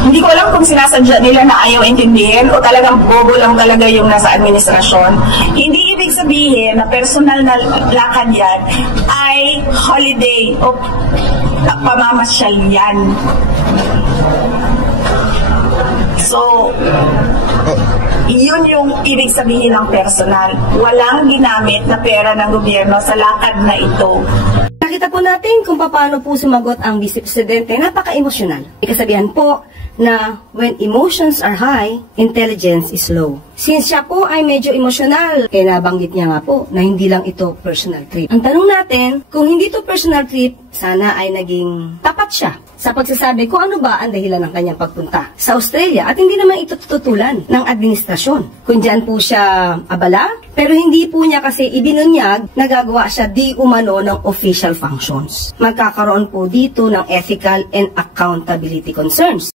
Hindi ko alam kung sinasadya nila na ayaw intindihin o talagang bobo lang talaga yung nasa administrasyon. Hindi ibig sabihin na personal na lakad yan ay holiday o pamamasyal yan. So, yun yung ibig sabihin ng personal. Walang ginamit na pera ng gobyerno sa lakad na ito. Nakita po natin kung paano po sumagot ang Vice Presidente. Napaka-emosyonal. Ikasabihan po na when emotions are high, intelligence is low. Since siya po ay medyo emosyonal, kaya nabanggit niya nga po na hindi lang ito personal trip. Ang tanong natin, kung hindi ito personal trip, sana ay naging tapat siya sa pagsasabi kung ano ba ang dahilan ng kanyang pagpunta sa Australia at hindi naman ito tutulan ng administrasyon. Kung dyan po siya abala, pero hindi po niya kasi ibinunyag na gagawa siya di umano ng official functions. Magkakaroon po dito ng ethical and accountability concerns.